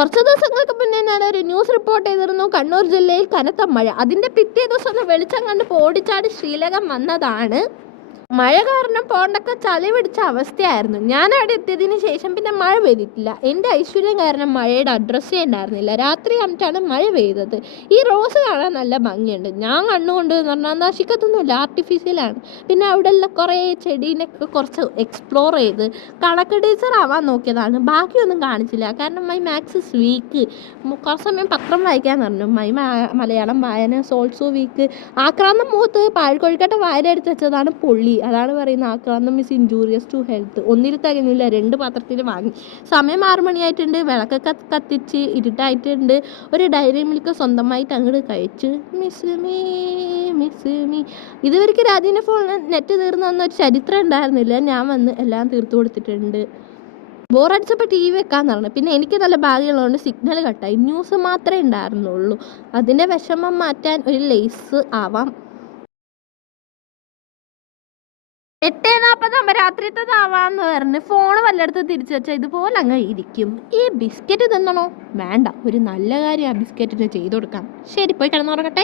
കുറച്ച് ദിവസങ്ങൾക്ക് മുന്നേ ഞാൻ ഒരു ന്യൂസ് റിപ്പോർട്ട് ചെയ്തിരുന്നു. കണ്ണൂർ ജില്ലയിൽ കനത്ത മഴ. അതിന്റെ പിറ്റേ ദിവസം വെളിച്ചം കണ്ട് ഓടിച്ചാടി ശ്രീലകം വന്നതാണ്. മഴ കാരണം പോണ്ടൊക്കെ ചളി പിടിച്ച അവസ്ഥയായിരുന്നു. ഞാൻ അവിടെ എത്തിയതിന് ശേഷം പിന്നെ മഴ പെയ്തിട്ടില്ല. എന്റെ ഐശ്വര്യം കാരണം മഴയുടെ അഡ്രസ്സേ ഉണ്ടായിരുന്നില്ല. രാത്രി ആയിട്ടാണ് മഴ പെയ്തത്. ഈ റോസ് കാണാൻ നല്ല ഭംഗിയുണ്ട്. ഞാൻ കണ്ണുകൊണ്ട് എന്ന് പറഞ്ഞാൽ നശിക്കത്തൊന്നുമില്ല ആർട്ടിഫിഷ്യലാണ് പിന്നെ അവിടെ ഉള്ള കുറേ ചെടീനൊക്കെ കുറച്ച് എക്സ്പ്ലോർ ചെയ്ത് കണക്ക് ടീച്ചർ ആവാൻ നോക്കിയതാണ്. ബാക്കിയൊന്നും കാണിച്ചില്ല. കാരണം മൈ മാത്സ് ഇസ് വീക്ക് കുറച്ച് സമയം പത്രം വായിക്കാൻ പറഞ്ഞു. മൈ മലയാളം വായന സോൾസോ വീക്ക് ആക്രാന്തം മൂത്ത് പാഴ്ക്കൊഴിക്കട്ടെ വായന എടുത്ത് വെച്ചതാണ് പൊള്ളി. അതാണ് പറയുന്നത് ആക്രാന്തം മിസ് ഇൻജൂറിയസ് ടു ഹെൽത്ത് ഒന്നിൽ തികഞ്ഞില്ല രണ്ട് പാത്രത്തിൽ വാങ്ങി. സമയം ആറ് മണിയായിട്ടുണ്ട് വിളക്കൊക്കെ കത്തിച്ച് ഇരുട്ടായിട്ടുണ്ട്. ഒരു ഡയറി മിൽക്ക് സ്വന്തമായിട്ട് അങ്ങോട്ട് കഴിച്ച് മിസ് മീ മിസ് മീ ഇതുവരെക്ക് രാജീന്റെ ഫോണിൽ നെറ്റ് തീർന്നു വന്ന ഒരു ചരിത്രം ഉണ്ടായിരുന്നില്ല. ഞാൻ വന്ന് എല്ലാം തീർത്തു കൊടുത്തിട്ടുണ്ട്. ബോറടിച്ചപ്പോൾ ടി വി വെക്കാന്ന് പറഞ്ഞു. പിന്നെ എനിക്ക് നല്ല ഭാഗ്യമുള്ളതുകൊണ്ട് സിഗ്നൽ കട്ടായി ന്യൂസ് മാത്രമേ ഉണ്ടായിരുന്നുള്ളൂ. അതിന്റെ വിഷമം മാറ്റാൻ ഒരു ലേസ് ആവാം. എട്ട് നാൽപ്പതാകുമ്പോൾ രാത്രിത്തതാവാന്ന് പറഞ്ഞ് ഫോൺ വല്ലയിടത്ത് തിരിച്ചു വെച്ചാൽ ഇതുപോലെ അങ്ങ് ഇരിക്കും. ഈ ബിസ്ക്കറ്റ് തിന്നണോ? വേണ്ട ഒരു നല്ല കാര്യം ആ ബിസ്ക്കറ്റിന് ചെയ്തു കൊടുക്കാം. ശരി പോയി കിടന്നുറങ്ങട്ടെ.